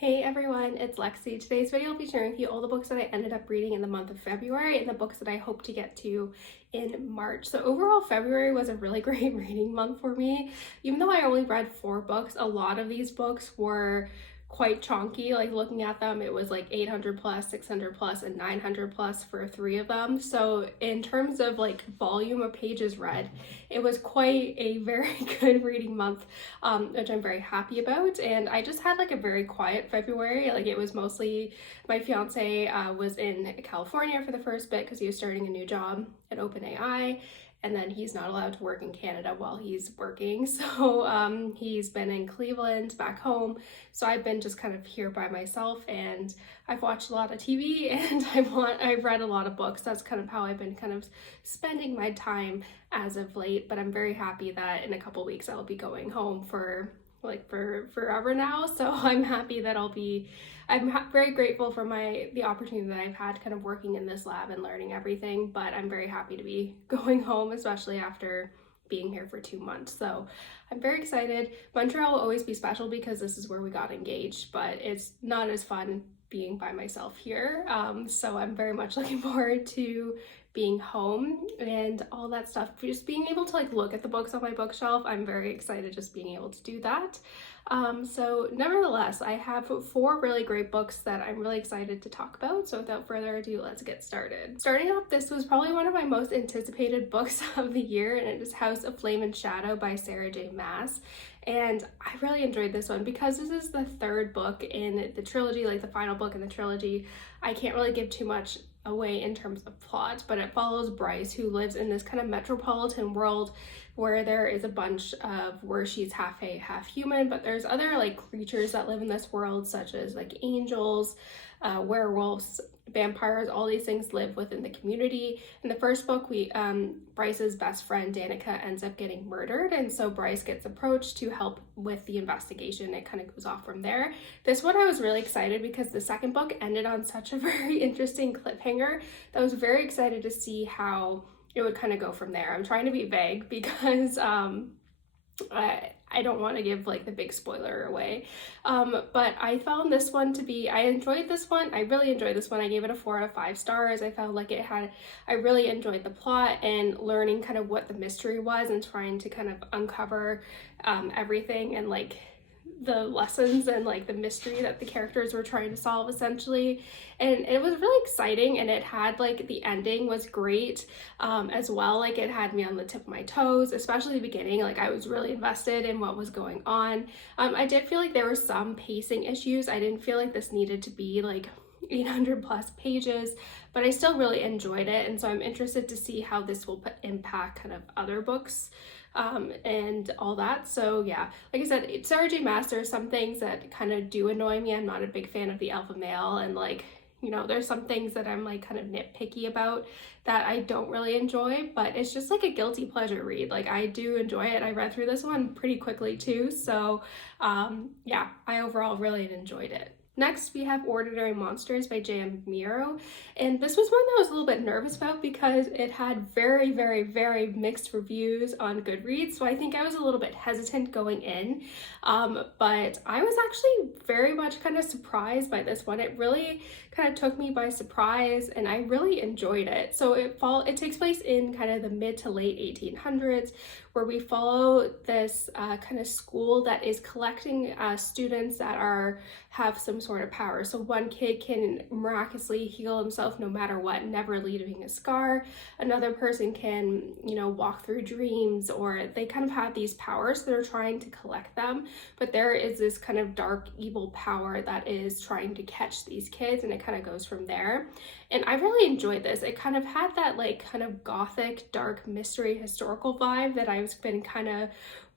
Hey everyone, it's Lexie. Today's video will be sharing with you all the books that I ended up reading in the month of February and the books that I hope to get to in March. So overall, February was a really great reading month for me. Even though I only read 4 books, a lot of these books were quite chunky. Like looking at them, it was like 800 plus, 600 plus, and 900 plus for 3 of them. So in terms of like volume of pages read, it was quite a very good reading month, which I'm very happy about. And I just had like a very quiet February. Like it was mostly my fiance was in California for the first bit because he was starting a new job at OpenAI. And then he's not allowed to work in Canada while he's working. So he's been in Cleveland back home. So I've been just kind of here by myself, and I've watched a lot of TV and I've read a lot of books. That's kind of how I've been kind of spending my time as of late. But I'm very happy that in a couple weeks I'll be going home for forever now. So I'm happy that I'm very grateful for the opportunity that I've had kind of working in this lab and learning everything, but I'm very happy to be going home, especially after being here for 2 months. So I'm very excited. Montreal will always be special because this is where we got engaged, but it's not as fun being by myself here. So I'm very much looking forward to being home and all that stuff. Just being able to like look at the books on my bookshelf, I'm very excited just being able to do that. So nevertheless, I have 4 really great books that I'm really excited to talk about. So without further ado, let's get started. Starting off, this was probably one of my most anticipated books of the year, and it is House of Flame and Shadow by Sara Maas. And I really enjoyed this one because this is the 3rd book in the trilogy, like the final book in the trilogy. I can't really give too much away in terms of plot, but it follows Bryce, who lives in this kind of metropolitan world where there is a bunch of where she's half fae, half human, but there's other like creatures that live in this world, such as like angels, werewolves, vampires. All these things live within the community. In the first book, Bryce's best friend Danica ends up getting murdered, and so Bryce gets approached to help with the investigation. It kind of goes off from there. This one I was really excited because the 2nd book ended on such a very interesting cliffhanger that I was very excited to see how it would kind of go from there. I'm trying to be vague because I don't want to give like the big spoiler away, but I found this one to be, I enjoyed this one. I really enjoyed this one. I gave it a 4 out of 5 stars. I felt like I really enjoyed the plot and learning kind of what the mystery was and trying to kind of uncover everything and like the lessons and like the mystery that the characters were trying to solve essentially. And it was really exciting, and it had like the ending was great as well. Like it had me on the tip of my toes, especially the beginning. Like I was really invested in what was going on. I did feel like there were some pacing issues. I didn't feel like this needed to be like 800 plus pages, but I still really enjoyed it, and so I'm interested to see how this will impact kind of other books and all that. So yeah, like I said, Sara Maas, there's some things that kind of do annoy me. I'm not a big fan of the alpha male, and like, you know, there's some things that I'm like kind of nitpicky about that I don't really enjoy, but it's just like a guilty pleasure read. Like I do enjoy it. I read through this one pretty quickly too. So yeah, I overall really enjoyed it. Next, we have Ordinary Monsters by J.M. Miro, and this was one that I was a little bit nervous about because it had very, very, very mixed reviews on Goodreads, so I think I was a little bit hesitant going in, but I was actually very much kind of surprised by this one. It really kind of took me by surprise, and I really enjoyed it. So it takes place in kind of the mid to late 1800s, where we follow this kind of school that is collecting students that have some sort of power. So one kid can miraculously heal himself no matter what, never leaving a scar. Another person can, you know, walk through dreams, or they kind of have these powers. They're trying to collect them, but there is this kind of dark evil power that is trying to catch these kids, and it kind of goes from there. And I really enjoyed this. It kind of had that like kind of gothic, dark mystery historical vibe that I've been kind of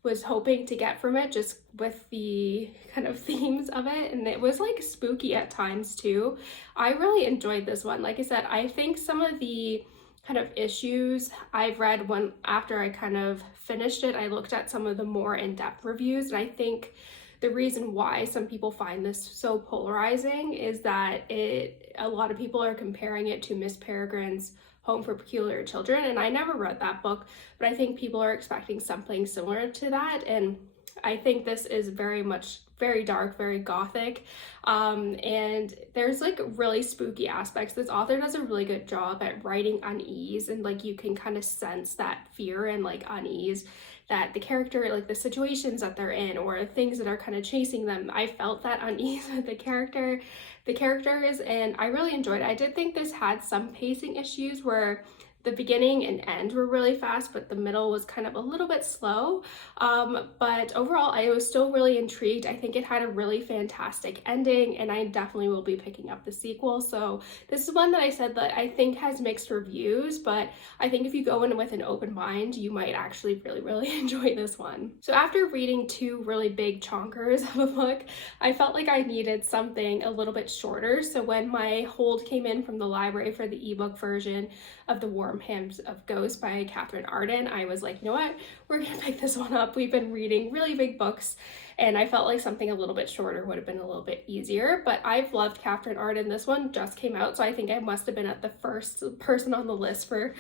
was hoping to get from it, just with the kind of themes of it. And it was like spooky at times too. I really enjoyed this one. Like I said, I think some of the kind of issues I've read after I kind of finished it, I looked at some of the more in-depth reviews, and I think the reason why some people find this so polarizing is that a lot of people are comparing it to Miss Peregrine's Home for Peculiar Children, and I never read that book, but I think people are expecting something similar to that, and I think this is very much very dark, very gothic, and there's like really spooky aspects. This author does a really good job at writing unease, and like you can kind of sense that fear and like unease that the character, like the situations that they're in or things that are kind of chasing them. I felt that unease with the characters, and I really enjoyed it. I did think this had some pacing issues where the beginning and end were really fast, but the middle was kind of a little bit slow. But overall, I was still really intrigued. I think it had a really fantastic ending, and I definitely will be picking up the sequel. So this is one that I said that I think has mixed reviews, but I think if you go in with an open mind, you might actually really enjoy this one. So after reading two really big chonkers of a book, I felt like I needed something a little bit shorter. So when my hold came in from the library for the ebook version of The Warm Hymns of Ghosts by Katherine Arden, I was like, you know what, we're gonna pick this one up. We've been reading really big books, and I felt like something a little bit shorter would have been a little bit easier, but I've loved Katherine Arden. This one just came out, so I think I must have been at the first person on the list for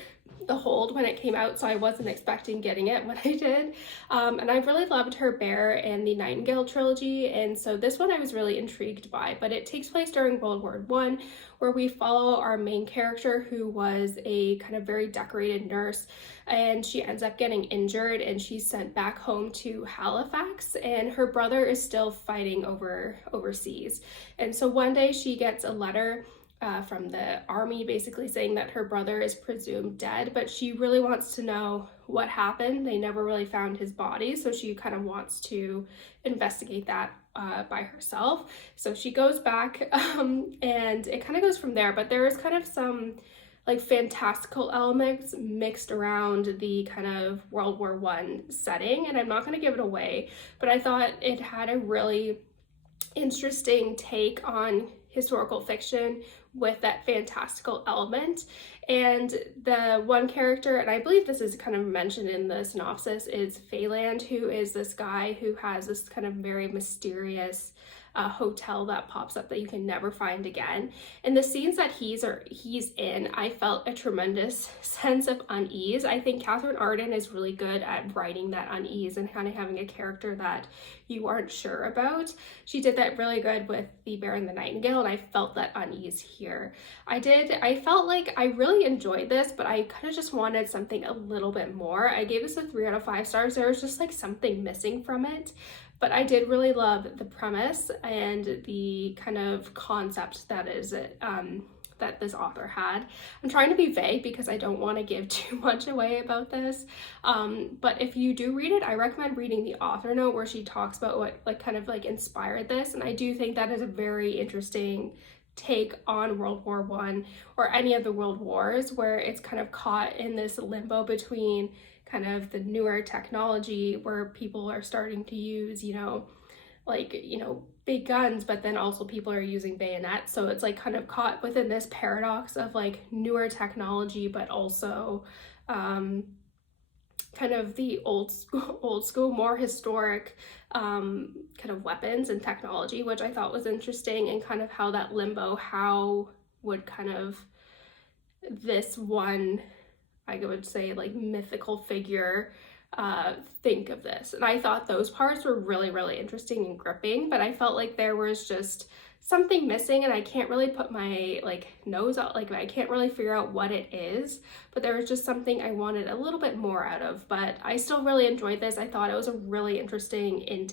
the hold when it came out, so I wasn't expecting getting it when I did. And I really loved her Bear and the Nightingale trilogy, and so this one I was really intrigued by, but it takes place during World War I, where we follow our main character, who was a kind of very decorated nurse, and she ends up getting injured and she's sent back home to Halifax, and her brother is still fighting overseas. And so one day she gets a letter from the army basically saying that her brother is presumed dead, but she really wants to know what happened. They never really found his body, so she kind of wants to investigate that by herself. So she goes back, and it kind of goes from there, but there is kind of some like fantastical elements mixed around the kind of World War I setting, and I'm not going to give it away, but I thought it had a really interesting take on historical fiction with that fantastical element. And the one character, and I believe this is kind of mentioned in the synopsis, is Phelan, who is this guy who has this kind of very mysterious hotel that pops up that you can never find again. And the scenes that he's in, I felt a tremendous sense of unease. I think Katherine Arden is really good at writing that unease and kind of having a character that you aren't sure about. She did that really good with The Bear and the Nightingale, and I felt that unease here. I felt like I really enjoyed this, but I kind of just wanted something a little bit more. I gave this a 3 out of 5 stars. There was just like something missing from it. But I did really love the premise and the kind of concept that is that this author had. I'm trying to be vague because I don't want to give too much away about this. But if you do read it, I recommend reading the author note where she talks about what kind of inspired this. And I do think that is a very interesting take on World War I or any of the world wars, where it's kind of caught in this limbo between kind of the newer technology where people are starting to use, big guns, but then also people are using bayonets. So it's kind of caught within this paradox of newer technology, but also kind of the old school, more historic kind of weapons and technology, which I thought was interesting, and kind of how that limbo, how would kind of this one, I would say mythical figure think of this. And I thought those parts were really interesting and gripping, but I felt like there was just something missing, and I can't really put my nose out, I can't really figure out what it is, but there was just something I wanted a little bit more out of. But I still really enjoyed this. I thought it was a really interesting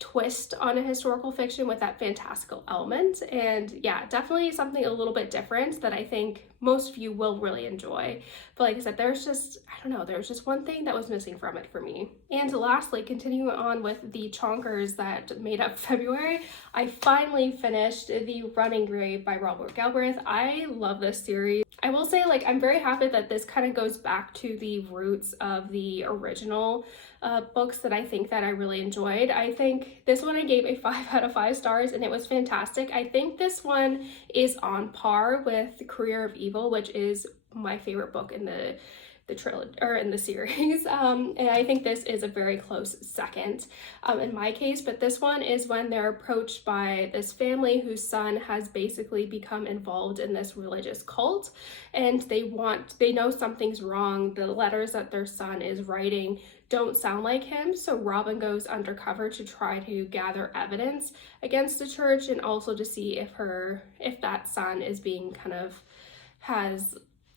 twist on a historical fiction with that fantastical element, and yeah, definitely something a little bit different that I think most of you will really enjoy. But like I said, there's just, I don't know, there was just one thing that was missing from it for me. And lastly, continuing on with the chonkers that made up February, I finally finished The Running Grave by Robert Galbraith. I love this series. I will say, I'm very happy that this kind of goes back to the roots of the original books that I think that I really enjoyed. I think this one I gave a 5 out of 5 stars, and it was fantastic. I think this one is on par with The Career of Evil, which is my favorite book in the the trilogy or in the series. And I think this is a very close second in my case, but this one is when they're approached by this family whose son has basically become involved in this religious cult, and they know something's wrong. The letters that their son is writing don't sound like him, so Robin goes undercover to try to gather evidence against the church, and also to see if that son is being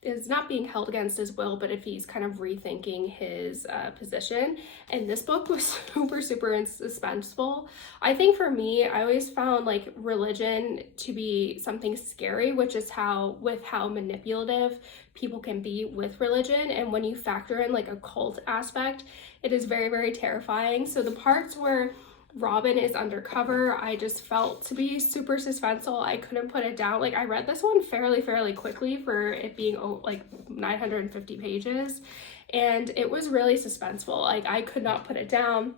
is not being held against his will, but if he's kind of rethinking his position. And this book was super suspenseful. I think for me, I always found like religion to be something scary, which is how manipulative people can be with religion. And when you factor in like a cult aspect, it is very terrifying. So the parts where Robin is undercover, I just felt to be super suspenseful. I couldn't put it down. Like, I read this one fairly quickly for it being like 950 pages, and it was really suspenseful. Like, I could not put it down.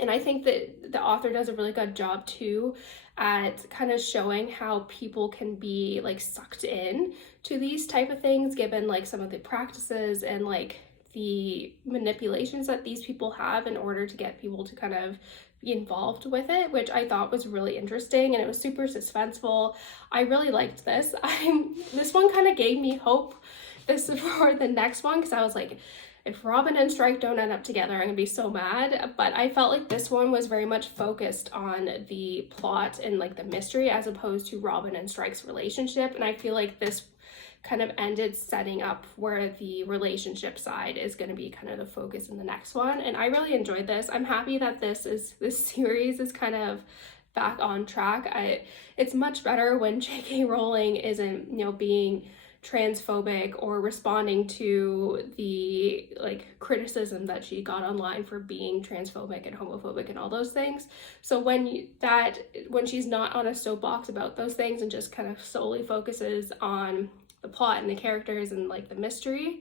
And I think that the author does a really good job too at kind of showing how people can be like sucked in to these type of things, given like some of the practices and like the manipulations that these people have in order to get people to kind of be involved with it, which I thought was really interesting, and it was super suspenseful. I really liked this. This one kind of gave me hope for the next one, because I was like, if Robin and Strike don't end up together, I'm gonna be so mad. But I felt like this one was very much focused on the plot and like the mystery, as opposed to Robin and Strike's relationship. And I feel like this kind of ended setting up where the relationship side is going to be kind of the focus in the next one. And I really enjoyed this. I'm happy that this series is kind of back on track. It's much better when J.K. Rowling isn't, being transphobic or responding to the like criticism that she got online for being transphobic and homophobic and all those things. So when she's not on a soapbox about those things and just kind of solely focuses on the plot and the characters and like the mystery,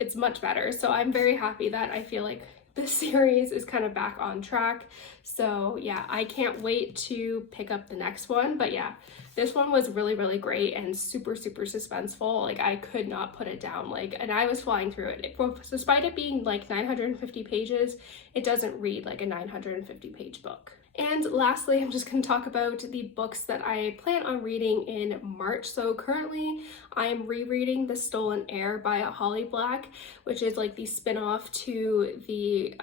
it's much better. So I'm very happy that I feel like this series is kind of back on track. So yeah, I can't wait to pick up the next one. But yeah, this one was really great and super suspenseful. Like, I could not put it down. Like, and I was flying through it. Despite it being like 950 pages, it doesn't read like a 950 page book. And lastly, I'm just going to talk about the books that I plan on reading in March. So currently, I am rereading The Stolen Heir by Holly Black, which is like the spin-off to the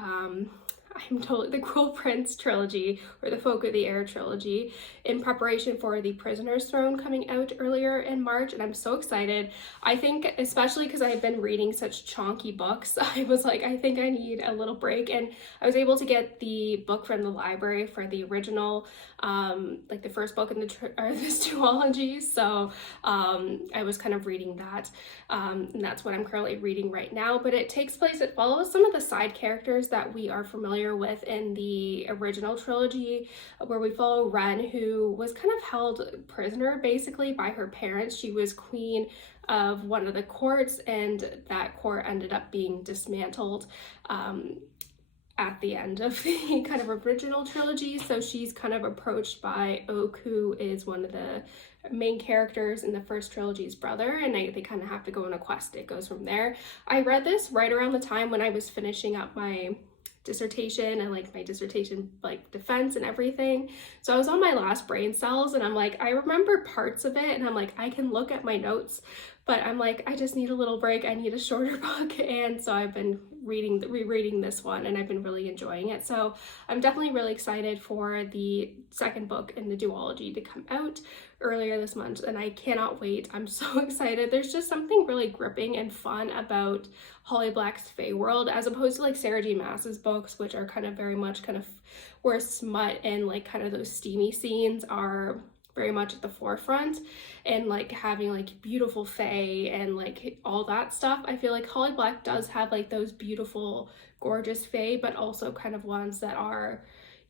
the Cruel Prince trilogy, or the Folk of the Air trilogy, in preparation for The Prisoner's Throne coming out earlier in March, and I'm so excited. I think, especially because I've been reading such chonky books, I was like, I think I need a little break, and I was able to get the book from the library for the original, like the first book in this duology, so I was kind of reading that, and that's what I'm currently reading right now. But it follows some of the side characters that we are familiar with in the original trilogy, where we follow Wren, who was kind of held prisoner basically by her parents. She was queen of one of the courts, and that court ended up being dismantled at the end of the kind of original trilogy. So she's kind of approached by Oak, who is one of the main characters in the first trilogy's brother, and they kind of have to go on a quest. It goes from there. I read this right around the time when I was finishing up my dissertation and like my dissertation like defense and everything. So I was on my last brain cells, and I'm like, I remember parts of it, and I'm like, I can look at my notes, but I'm like, I just need a little break. I need a shorter book. And so I've been rereading this one, and I've been really enjoying it. So I'm definitely really excited for the second book in the duology to come out earlier this month, and I cannot wait. I'm so excited. There's just something really gripping and fun about Holly Black's Fae world, as opposed to like Sarah J. Maas's books, which are kind of very much kind of where smut and like kind of those steamy scenes are very much at the forefront, and like having like beautiful fae and like all that stuff. I feel like Holly Black does have like those beautiful, gorgeous fae, but also kind of ones that are,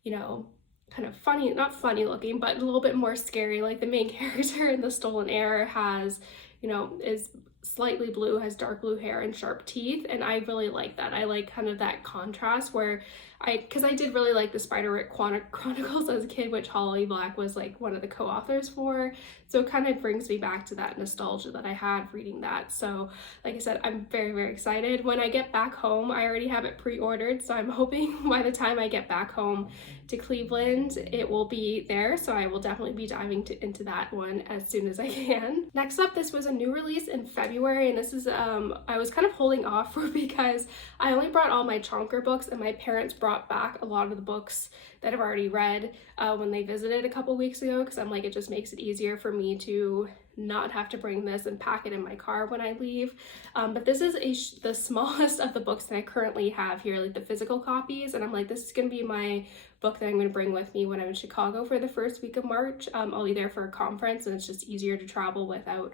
kind of funny, not funny looking, but a little bit more scary. Like the main character in The Stolen Heir has, is slightly blue, has dark blue hair and sharp teeth, and I really like that. I like kind of that contrast where because I did really like the Spider-Rick Chronicles as a kid, which Holly Black was like one of the co-authors for, so it kind of brings me back to that nostalgia that I had reading that. So like I said, I'm very, very excited. When I get back home, I already have it pre-ordered, so I'm hoping by the time I get back home to Cleveland, it will be there, so I will definitely be diving into that one as soon as I can. Next up, this was a new release in February, and this is I was kind of holding off for because I only brought all my chonker books, and my parents brought back a lot of the books that I've already read when they visited a couple weeks ago, because I'm like, it just makes it easier for me to not have to bring this and pack it in my car when I leave. But this is the smallest of the books that I currently have here, like the physical copies, and I'm like, this is gonna be my book that I'm going to bring with me when I'm in Chicago for the first week of March. I'll be there for a conference, and it's just easier to travel without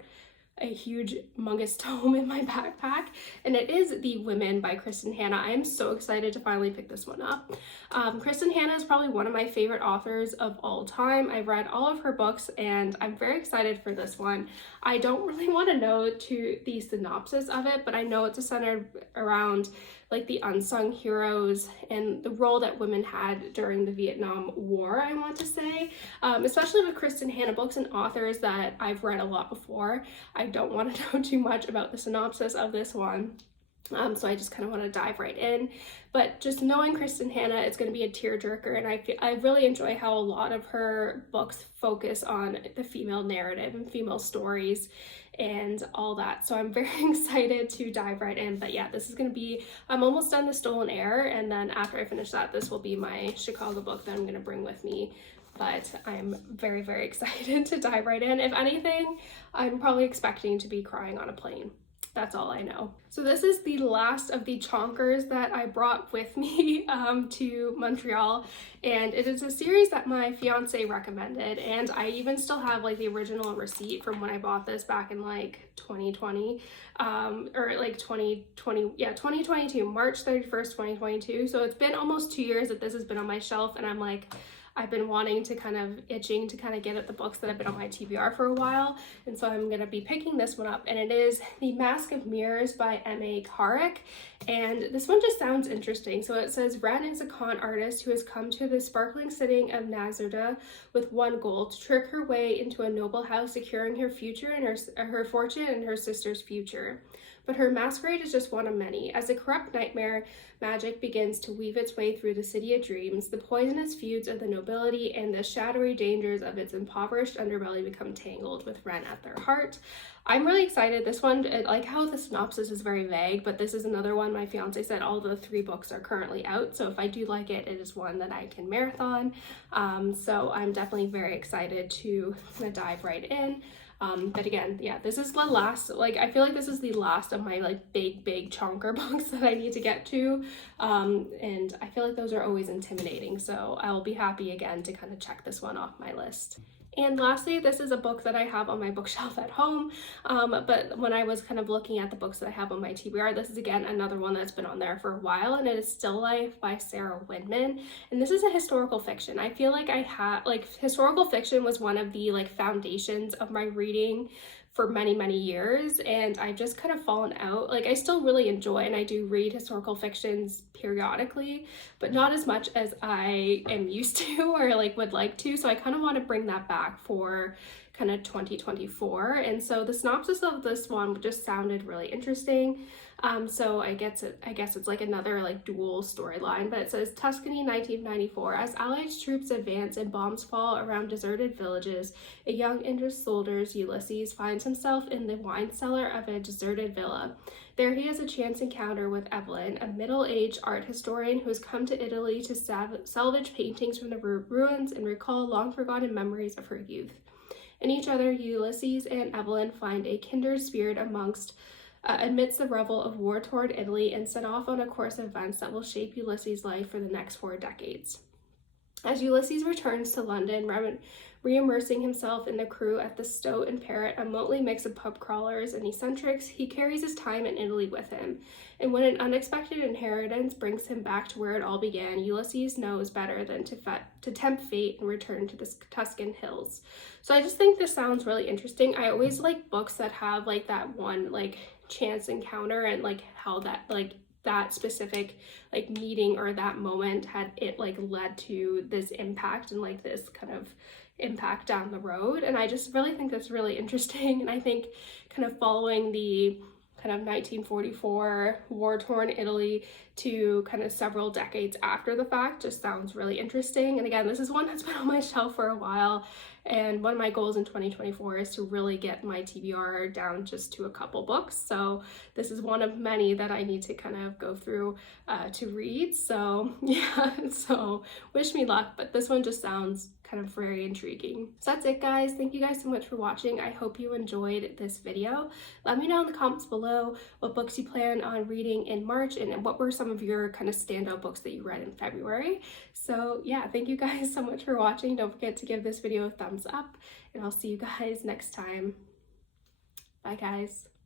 a huge humongous tome in my backpack, and it is The Winman by Kristin Hannah. I am so excited to finally pick this one up. Kristin Hannah is probably one of my favorite authors of all time. I've read all of her books, and I'm very excited for this one. I don't really want to know the synopsis of it, but I know it's centered around like the unsung heroes and the role that women had during the Vietnam War, I want to say. Especially with Kristin Hannah books and authors that I've read a lot before, I don't want to know too much about the synopsis of this one. So I just kind of want to dive right in. But just knowing Kristin Hannah, it's going to be a tearjerker, and I really enjoy how a lot of her books focus on the female narrative and female stories and all that. So I'm very excited to dive right in. But yeah, this is going to be, I'm almost done The Stolen Heir, and then after I finish that, this will be my Chicago book that I'm going to bring with me. But I'm very, very excited to dive right in. If anything, I'm probably expecting to be crying on a plane. That's all I know. So this is the last of the chonkers that I brought with me to Montreal, and it is a series that my fiance recommended, and I even still have like the original receipt from when I bought this back in like 2020 or like 2022, March 31st, 2022. So it's been almost 2 years that this has been on my shelf, and I'm like, I've been wanting to itching to get at the books that have been on my TBR for a while, and so I'm gonna be picking this one up, and it is The Mask of Mirrors by M.A. Carrick, and this one just sounds interesting. So it says, Ren is a con artist who has come to the sparkling city of Nazarda with one goal: to trick her way into a noble house, securing her future and her fortune and her sister's future. But her masquerade is just one of many. As a corrupt nightmare magic begins to weave its way through the city of dreams, the poisonous feuds of the nobility and the shadowy dangers of its impoverished underbelly become tangled with Ren at their heart. I'm really excited. This one, I like how the synopsis is very vague, but this is another one my fiance said all the 3 books are currently out, so if I do like it, it is one that I can marathon. So I'm definitely very excited to dive right in. But again, yeah, this is the last, like, I feel like this is the last of my like big chonker books that I need to get to, and I feel like those are always intimidating, so I will be happy again to kind of check this one off my list. And lastly, this is a book that I have on my bookshelf at home, but when I was kind of looking at the books that I have on my TBR, this is again another one that's been on there for a while, and it is Still Life by Sara Winman, and this is a historical fiction. I feel like historical fiction was one of the like foundations of my reading for many years, and I've just kind of fallen out. Like, I still really enjoy, and I do read historical fictions periodically, but not as much as I am used to or like would like to, so I kind of want to bring that back for kind of 2024. And so the synopsis of this one just sounded really interesting. So I guess it's like another like dual storyline, but it says Tuscany 1994. As Allied troops advance and bombs fall around deserted villages, a young English soldier, Ulysses, finds himself in the wine cellar of a deserted villa. There he has a chance encounter with Evelyn, a middle-aged art historian who has come to Italy to salvage paintings from the ruins and recall long-forgotten memories of her youth. In each other, Ulysses and Evelyn find a kindred spirit amidst the revel of war-torn Italy, and set off on a course of events that will shape Ulysses' life for the next 4 decades. As Ulysses returns to London, Re-immersing himself in the crew at the Stoat and Parrot, a motley mix of pub crawlers and eccentrics, he carries his time in Italy with him. And when an unexpected inheritance brings him back to where it all began, Ulysses knows better than to tempt fate and return to the Tuscan hills. So I just think this sounds really interesting. I always like books that have like that one like chance encounter and like how that like that specific like meeting or that moment had it like led to this impact and like this kind of impact down the road. And I just really think that's really interesting. And I think kind of following the kind of 1944 war-torn Italy to kind of several decades after the fact just sounds really interesting. And again, this is one that's been on my shelf for a while, and one of my goals in 2024 is to really get my TBR down just to a couple books. So this is one of many that I need to kind of go through to read. So yeah, so wish me luck, but this one just sounds kind of very intriguing. So that's it, guys. Thank you guys so much for watching. I hope you enjoyed this video. Let me know in the comments below what books you plan on reading in March and what were some of your kind of standout books that you read in February. So yeah, thank you guys so much for watching. Don't forget to give this video a thumbs up, and I'll see you guys next time. Bye, guys.